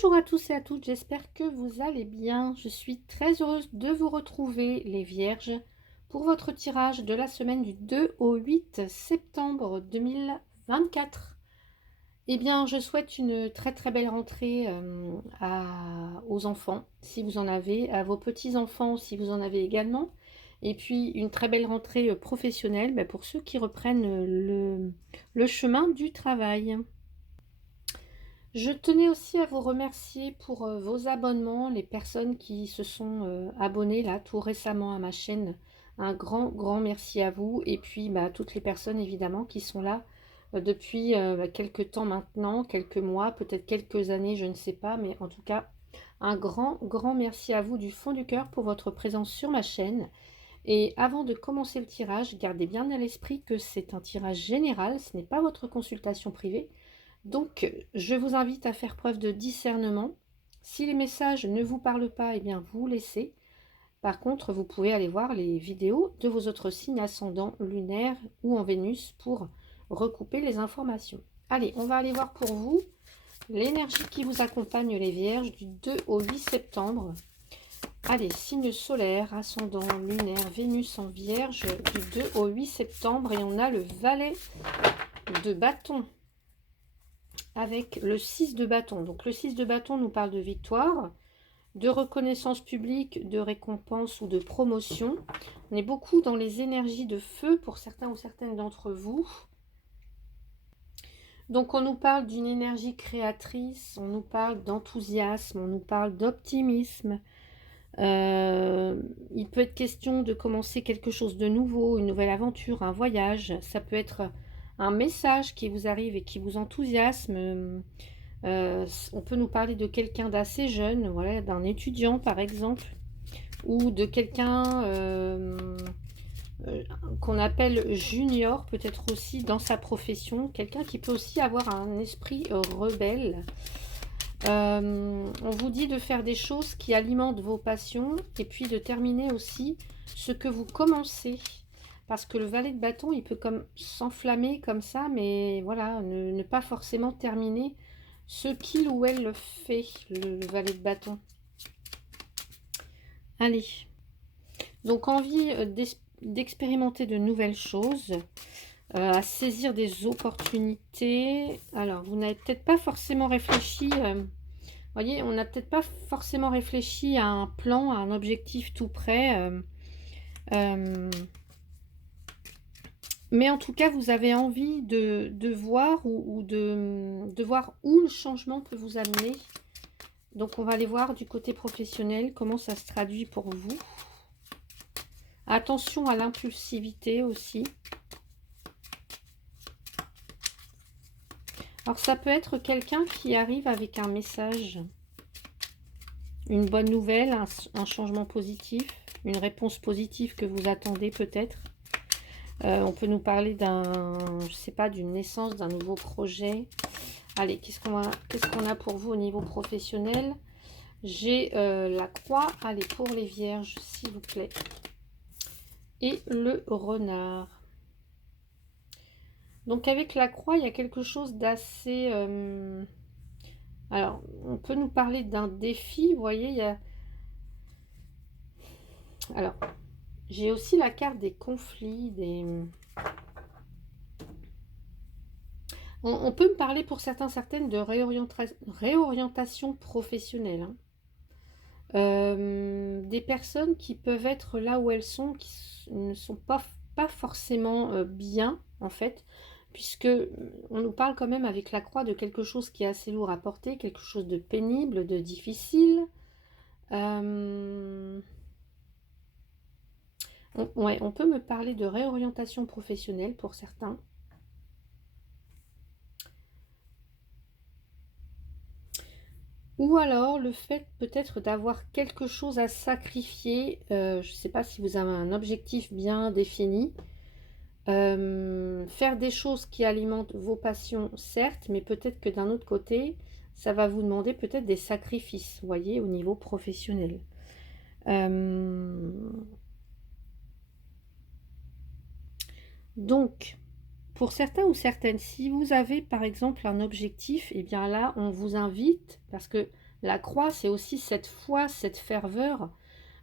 Bonjour à tous et à toutes, j'espère que vous allez bien. Je suis très heureuse de vous retrouver, les Vierges, pour votre tirage de la semaine du 2 au 8 septembre 2024. Eh bien, je souhaite une très très belle rentrée aux enfants, si vous en avez, à vos petits-enfants, si vous en avez également. Et puis, une très belle rentrée professionnelle pour ceux qui reprennent le chemin du travail. Je tenais aussi à vous remercier pour vos abonnements, les personnes qui se sont abonnées là tout récemment à ma chaîne. Un grand merci à vous. Et puis toutes les personnes évidemment qui sont là depuis quelques temps maintenant, quelques mois, peut-être quelques années, je ne sais pas. Mais en tout cas, un grand merci à vous du fond du cœur pour votre présence sur ma chaîne. Et avant de commencer le tirage, gardez bien à l'esprit que c'est un tirage général, ce n'est pas votre consultation privée. Donc, je vous invite à faire preuve de discernement. Si les messages ne vous parlent pas, eh bien, vous laissez. Par contre, vous pouvez aller voir les vidéos de vos autres signes ascendants, lunaires ou en Vénus pour recouper les informations. Allez, on va aller voir pour vous l'énergie qui vous accompagne, les Vierges, du 2 au 8 septembre. Allez, signe solaire, ascendant, lunaire, Vénus en Vierge, du 2 au 8 septembre. Et on a le valet de bâton avec le 6 de bâton. Donc le 6 de bâton nous parle de victoire, de reconnaissance publique, de récompense ou de promotion. On est beaucoup dans les énergies de feu pour certains ou certaines d'entre vous. Donc on nous parle d'une énergie créatrice, on nous parle d'enthousiasme, on nous parle d'optimisme. Il peut être question de commencer quelque chose de nouveau, une nouvelle aventure, un voyage. Ça peut être un message qui vous arrive et qui vous enthousiasme. On peut nous parler de quelqu'un d'assez jeune, voilà, d'un étudiant par exemple, ou de quelqu'un qu'on appelle junior, peut-être aussi dans sa profession, quelqu'un qui peut aussi avoir un esprit rebelle. On vous dit de faire des choses qui alimentent vos passions et puis de terminer aussi ce que vous commencez. Parce que le valet de bâton, il peut comme s'enflammer comme ça, mais voilà, ne pas forcément terminer ce qu'il ou elle fait, le valet de bâton. Allez. Donc, envie d'expérimenter de nouvelles choses, à saisir des opportunités. Alors, vous n'avez peut-être pas forcément réfléchi... voyez, on n'a peut-être pas forcément réfléchi à un plan, à un objectif tout près. Mais en tout cas, vous avez envie de voir ou de voir où le changement peut vous amener. Donc, on va aller voir du côté professionnel comment ça se traduit pour vous. Attention à l'impulsivité aussi. Alors, ça peut être quelqu'un qui arrive avec un message, une bonne nouvelle, un changement positif, une réponse positive que vous attendez peut-être. On peut nous parler je sais pas, d'une naissance, d'un nouveau projet. Allez, qu'est-ce qu'on a pour vous au niveau professionnel? J'ai la croix, allez, pour les vierges, s'il vous plaît. Et le renard. Donc avec la croix, il y a quelque chose d'assez... alors, on peut nous parler d'un défi, vous voyez, il y a... Alors, j'ai aussi la carte des conflits, On peut me parler pour certaines de réorientation professionnelle. Des personnes qui peuvent être là où elles sont, qui ne sont pas forcément bien, en fait, puisque on nous parle quand même avec la croix de quelque chose qui est assez lourd à porter, quelque chose de pénible, de difficile. Ouais, on peut me parler de réorientation professionnelle pour certains. Ou alors le fait peut-être d'avoir quelque chose à sacrifier. Je ne sais pas si vous avez un objectif bien défini. Faire des choses qui alimentent vos passions, certes, mais peut-être que d'un autre côté, ça va vous demander peut-être des sacrifices, vous voyez, au niveau professionnel. Donc, pour certains ou certaines, si vous avez par exemple un objectif, et bien là, on vous invite, parce que La croix, c'est aussi cette foi, cette ferveur.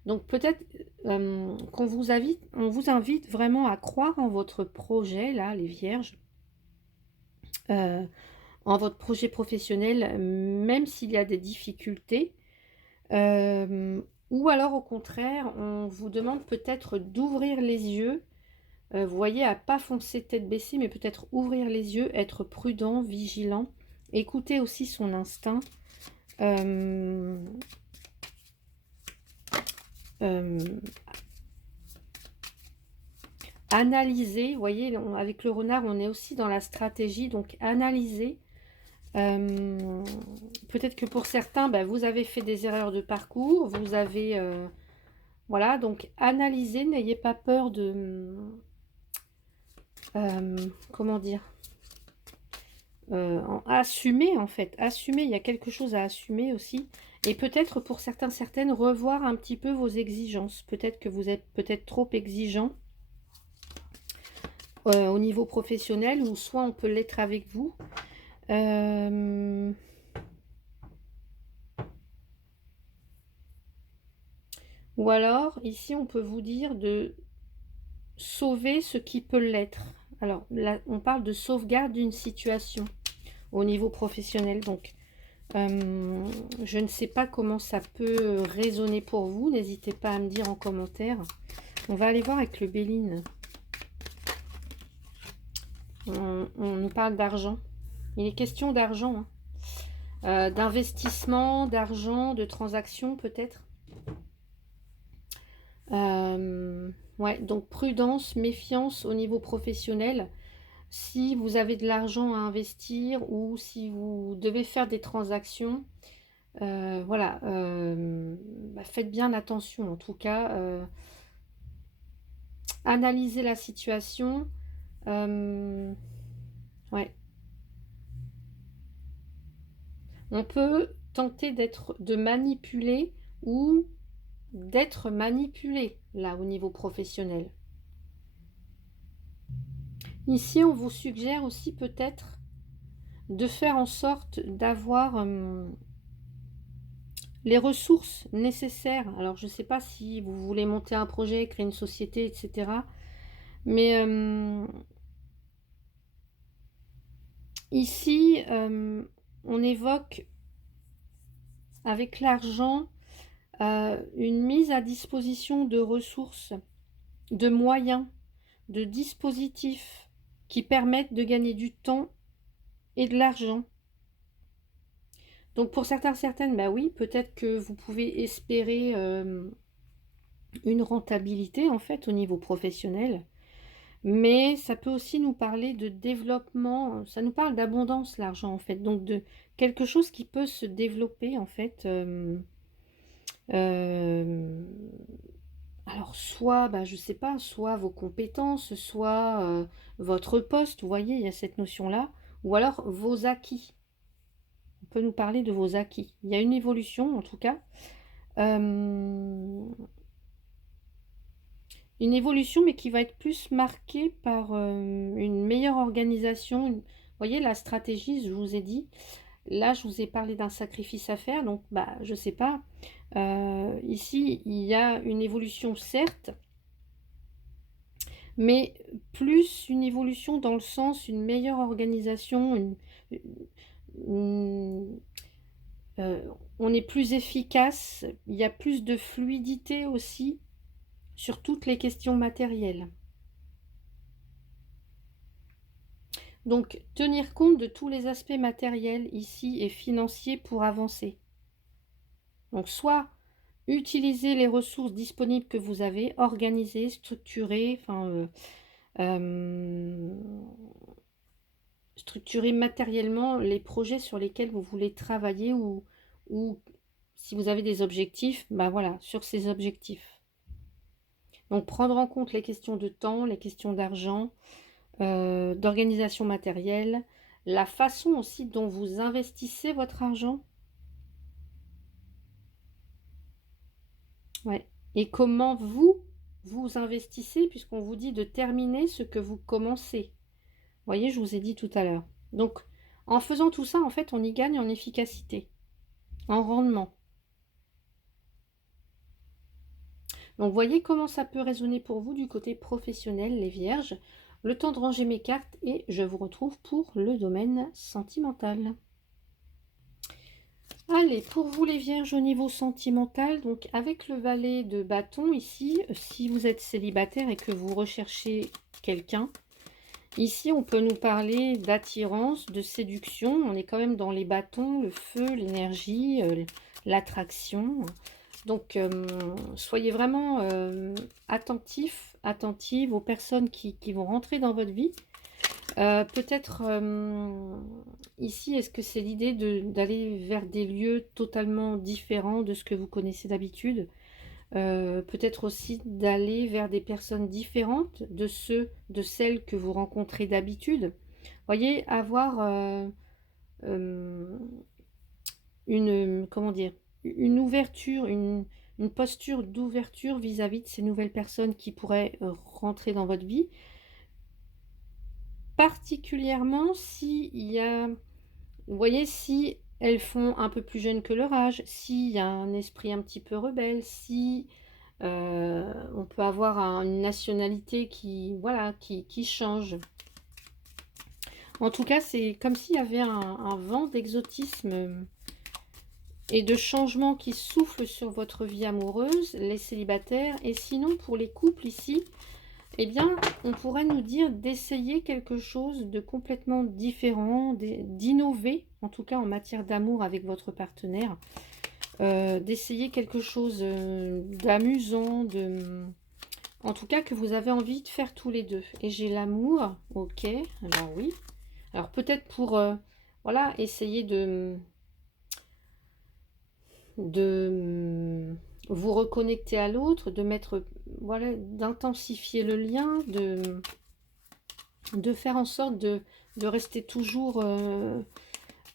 Donc peut-être on vous invite vraiment à croire en votre projet, là, les vierges, euh, en votre projet professionnel, même s'il y a des difficultés. Ou alors au contraire, on vous demande peut-être d'ouvrir les yeux. Vous voyez, à pas foncer tête baissée, mais peut-être ouvrir les yeux, être prudent, vigilant. Écouter aussi son instinct. Euh, euh, Analyser, vous voyez, avec le renard, on est aussi dans la stratégie, donc analyser. Peut-être que pour certains, ben, vous avez fait des erreurs de parcours, vous avez... voilà, donc analyser, n'ayez pas peur de... comment dire, assumer en fait, assumer, il y a quelque chose à assumer aussi. Et peut-être pour certains, certaines, revoir un petit peu vos exigences. Peut-être que vous êtes peut-être trop exigeant au niveau professionnel, ou soit on peut l'être avec vous. Ou alors, ici, on peut vous dire de sauver ce qui peut l'être. Alors, là, on parle de sauvegarde d'une situation au niveau professionnel. Donc, je ne sais pas comment ça peut résonner pour vous. N'hésitez pas à me dire en commentaire. On va aller voir avec le Béline. On nous parle d'argent. Il est question d'argent. Hein. D'investissement, d'argent, de transactions peut-être. Ouais, donc prudence, méfiance au niveau professionnel. Si vous avez de l'argent à investir ou si vous devez faire des transactions, voilà, bah faites bien attention. En tout cas, analysez la situation. Ouais. On peut tenter de manipuler ou d'être manipulé, là, au niveau professionnel. Ici, on vous suggère aussi peut-être de faire en sorte d'avoir les ressources nécessaires. Alors, je ne sais pas si vous voulez monter un projet, créer une société, etc. Mais ici, on évoque avec l'argent une mise à disposition de ressources, de moyens, de dispositifs qui permettent de gagner du temps et de l'argent. Donc pour certains, certaines, bah oui, peut-être que vous pouvez espérer une rentabilité en fait au niveau professionnel, mais ça peut aussi nous parler de développement, ça nous parle d'abondance l'argent en fait, donc de quelque chose qui peut se développer en fait. Alors soit, bah, je sais pas, soit vos compétences, soit votre poste, vous voyez, il y a cette notion-là, ou alors vos acquis. On peut nous parler de vos acquis. Il y a une évolution en tout cas. Une évolution, mais qui va être plus marquée par une meilleure organisation. Vous voyez, la stratégie, je vous ai dit. Là, je vous ai parlé d'un sacrifice à faire, donc bah, je sais pas. Ici, il y a une évolution, certes, mais plus une évolution dans le sens, une meilleure organisation, une- on est plus efficace, il y a plus de fluidité aussi sur toutes les questions matérielles. Donc, tenir compte de tous les aspects matériels ici et financiers pour avancer. Donc, soit utiliser les ressources disponibles que vous avez, organiser, structurer, structurer matériellement les projets sur lesquels vous voulez travailler ou si vous avez des objectifs, bah voilà, sur ces objectifs. Donc, prendre en compte les questions de temps, les questions d'argent, d'organisation matérielle, la façon aussi dont vous investissez votre argent. Ouais. Et comment vous investissez, puisqu'on vous dit de terminer ce que vous commencez. Vous voyez, je vous ai dit tout à l'heure. Donc, en faisant tout ça, en fait, on y gagne en efficacité. en rendement. Donc, voyez comment ça peut résonner pour vous du côté professionnel, les vierges. Le temps de ranger mes cartes et je vous retrouve pour le domaine sentimental. Allez, pour vous les vierges au niveau sentimental, donc avec le valet de bâton ici, si vous êtes célibataire et que vous recherchez quelqu'un, ici on peut nous parler d'attirance, de séduction. On est quand même dans les bâtons, le feu, l'énergie, l'attraction. Donc, soyez vraiment attentifs, attentives aux personnes qui vont rentrer dans votre vie. Peut-être ici, est-ce que c'est l'idée d'aller vers des lieux totalement différents de ce que vous connaissez d'habitude? Peut-être aussi d'aller vers des personnes différentes de celles que vous rencontrez d'habitude. Voyez, avoir comment dire, une ouverture, une posture d'ouverture vis-à-vis de ces nouvelles personnes qui pourraient rentrer dans votre vie. Particulièrement si il y a, vous voyez, si elles font un peu plus jeunes que leur âge, s'il y a un esprit un petit peu rebelle, si on peut avoir une nationalité qui, voilà, qui change. En tout cas, c'est comme s'il y avait un vent d'exotisme et de changement qui souffle sur votre vie amoureuse, les célibataires. Et sinon, pour les couples ici, eh bien, on pourrait nous dire d'essayer quelque chose de complètement différent, d'innover, en tout cas en matière d'amour avec votre partenaire, d'essayer quelque chose d'amusant, en tout cas que vous avez envie de faire tous les deux. Et j'ai l'amour, ok, alors oui. Alors peut-être pour, voilà, essayer de vous reconnecter à l'autre, de mettre, voilà, d'intensifier le lien, de faire en sorte de rester toujours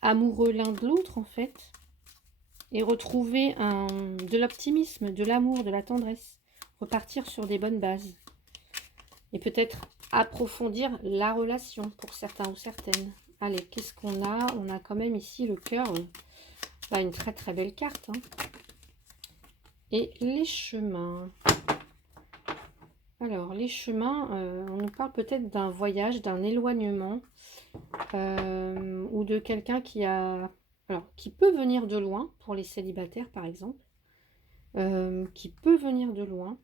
amoureux l'un de l'autre en fait, et retrouver de l'optimisme, de l'amour, de la tendresse, repartir sur des bonnes bases, et peut-être approfondir la relation pour certains ou certaines. Allez, qu'est-ce qu'on a? On a quand même ici le cœur, une très très belle carte, hein. Et les chemins. Alors, les chemins, on nous parle peut-être d'un voyage, d'un éloignement, ou de quelqu'un qui a... Alors, qui peut venir de loin, pour les célibataires par exemple, qui peut venir de loin.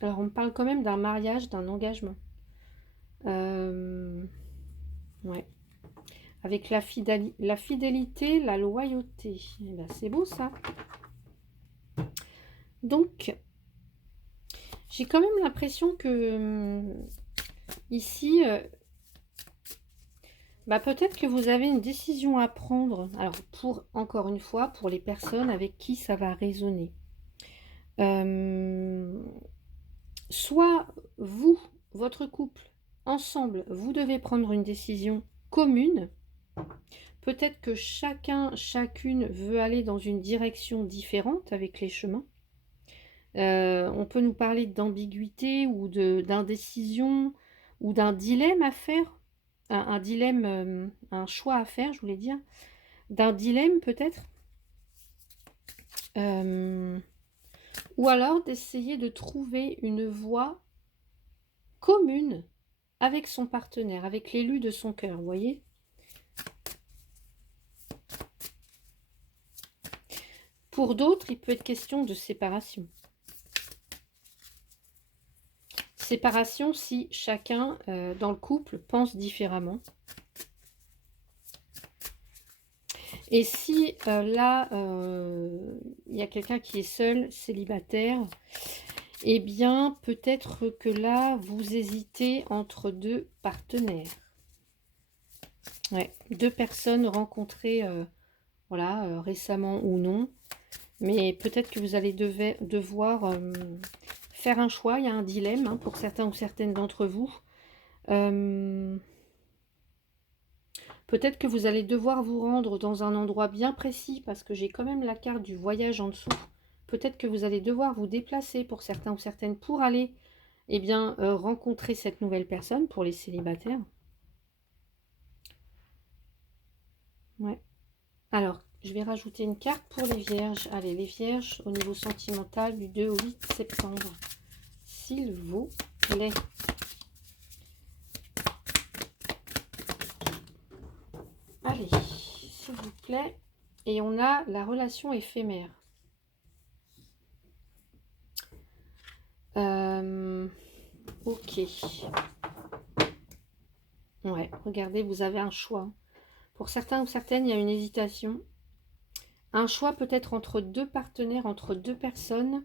Alors, on me parle quand même d'un mariage, d'un engagement. Ouais. Avec la fidélité, la loyauté. Eh ben, c'est beau ça. Donc, j'ai quand même l'impression que ici, peut-être que vous avez une décision à prendre. Alors, encore une fois, pour les personnes avec qui ça va résonner. Soit vous, votre couple, ensemble, vous devez prendre une décision commune. Peut-être que chacune veut aller dans une direction différente avec les chemins. On peut nous parler d'ambiguïté ou d'indécision ou d'un dilemme à faire. Un dilemme, un choix à faire, je voulais dire. D'un dilemme peut-être. Ou alors d'essayer de trouver une voie commune avec son partenaire, avec l'élu de son cœur, vous voyez. Pour d'autres, il peut être question de séparation. Séparation si chacun dans le couple pense différemment. Et si là, il y a quelqu'un qui est seul, célibataire, eh bien, peut-être que là, vous hésitez entre deux partenaires. Ouais, deux personnes rencontrées, voilà, récemment ou non. Mais peut-être que vous allez devoir faire un choix. Il y a un dilemme hein, pour certains ou certaines d'entre vous. Peut-être que vous allez devoir vous rendre dans un endroit bien précis parce que j'ai quand même la carte du voyage en dessous. Peut-être que vous allez devoir vous déplacer pour certains ou certaines pour aller rencontrer cette nouvelle personne pour les célibataires. Ouais. Alors, je vais rajouter une carte pour les vierges. Allez, les vierges, au niveau sentimental, du 2 au 8 septembre. S'il vous plaît. Allez, s'il vous plaît. Et on a la relation éphémère. Ok. Ouais, regardez, vous avez un choix. Pour certains ou certaines, il y a une hésitation. Un choix peut-être entre deux partenaires, entre deux personnes.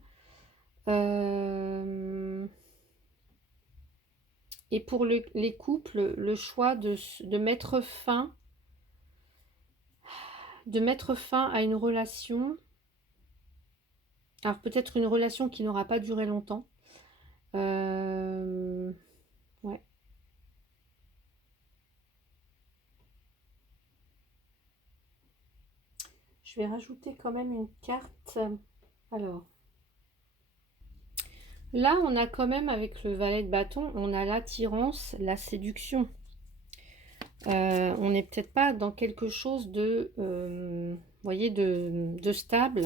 Et pour les couples, le choix de mettre fin à une relation. Alors peut-être une relation qui n'aura pas duré longtemps. Ouais. Je vais rajouter quand même une carte. Alors, là, on a quand même, avec le valet de bâton, on a l'attirance, la séduction. On n'est peut-être pas dans quelque chose de, vous voyez, de stable.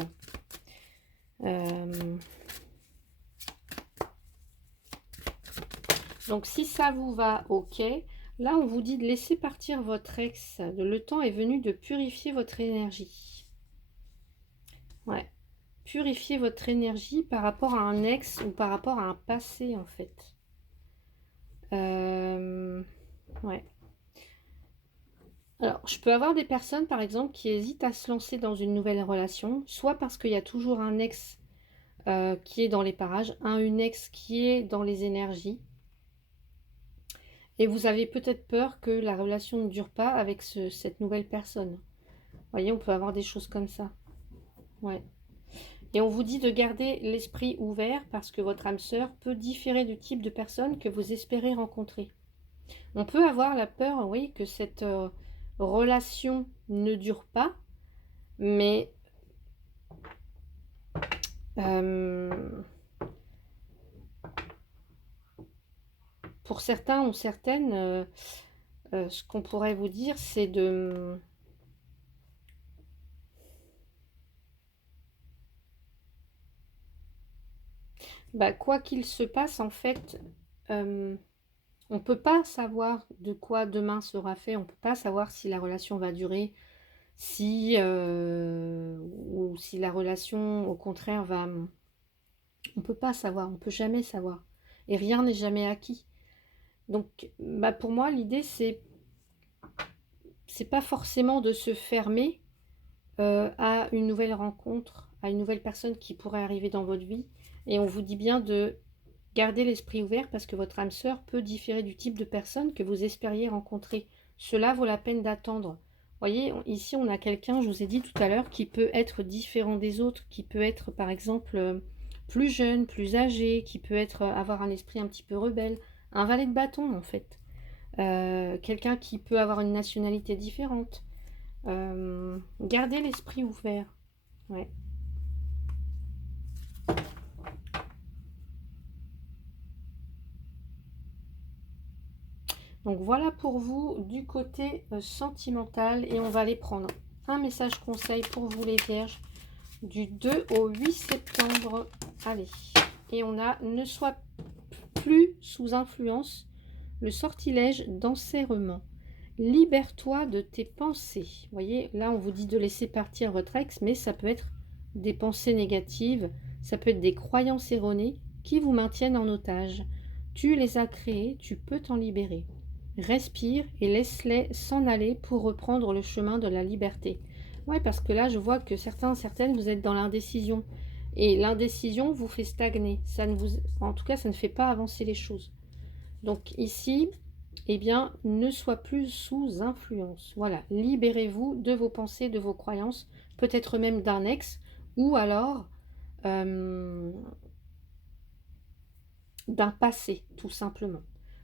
Donc, si ça vous va, ok. Là, on vous dit de laisser partir votre ex. Le temps est venu de purifier votre énergie. Ouais. Purifier votre énergie par rapport à un ex ou par rapport à un passé, en fait. Ouais. Alors, je peux avoir des personnes, par exemple, qui hésitent à se lancer dans une nouvelle relation, soit parce qu'il y a toujours un ex qui est dans les parages, une ex qui est dans les énergies, et vous avez peut-être peur que la relation ne dure pas avec cette nouvelle personne. Vous voyez, on peut avoir des choses comme ça. Ouais. Et on vous dit de garder l'esprit ouvert parce que votre âme sœur peut différer du type de personne que vous espérez rencontrer. On peut avoir la peur, oui, que cette relation ne dure pas, mais pour certains ou certaines, ce qu'on pourrait vous dire, c'est de... quoi qu'il se passe, en fait, on ne peut pas savoir de quoi demain sera fait, on ne peut pas savoir si la relation va durer, ou si la relation, au contraire, va... On ne peut pas savoir, on ne peut jamais savoir. Et rien n'est jamais acquis. Donc, pour moi, l'idée, c'est pas forcément de se fermer à une nouvelle rencontre, à une nouvelle personne qui pourrait arriver dans votre vie. Et on vous dit bien de garder l'esprit ouvert parce que votre âme sœur peut différer du type de personne que vous espériez rencontrer. Cela vaut la peine d'attendre. Vous voyez, ici, on a quelqu'un, je vous ai dit tout à l'heure, qui peut être différent des autres, qui peut être, par exemple, plus jeune, plus âgé, qui peut avoir un esprit un petit peu rebelle. Un valet de bâton, en fait. Quelqu'un qui peut avoir une nationalité différente. Gardez l'esprit ouvert. Ouais. Donc voilà pour vous du côté sentimental et on va aller prendre un message conseil pour vous les vierges du 2 au 8 septembre. Allez, et on a ne sois plus sous influence, le sortilège d'enserrement. Libère-toi de tes pensées. Vous voyez, là on vous dit de laisser partir votre ex, mais ça peut être des pensées négatives, ça peut être des croyances erronées qui vous maintiennent en otage. Tu les as créées, tu peux t'en libérer. Respire et laisse-les s'en aller pour reprendre le chemin de la liberté. Ouais, parce que là, je vois que certaines, vous êtes dans l'indécision. Et l'indécision vous fait stagner. En tout cas, ça ne fait pas avancer les choses. Donc ici, eh bien, ne sois plus sous influence. Voilà, libérez-vous de vos pensées, de vos croyances, peut-être même d'un ex, ou alors d'un passé, tout simplement.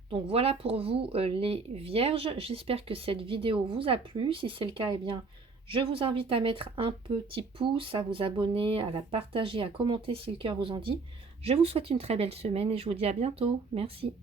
Donc voilà pour vous les vierges. J'espère que cette vidéo vous a plu. Si c'est le cas, eh bien, je vous invite à mettre un petit pouce, à vous abonner, à la partager, à commenter si le cœur vous en dit. Je vous souhaite une très belle semaine et je vous dis à bientôt. Merci.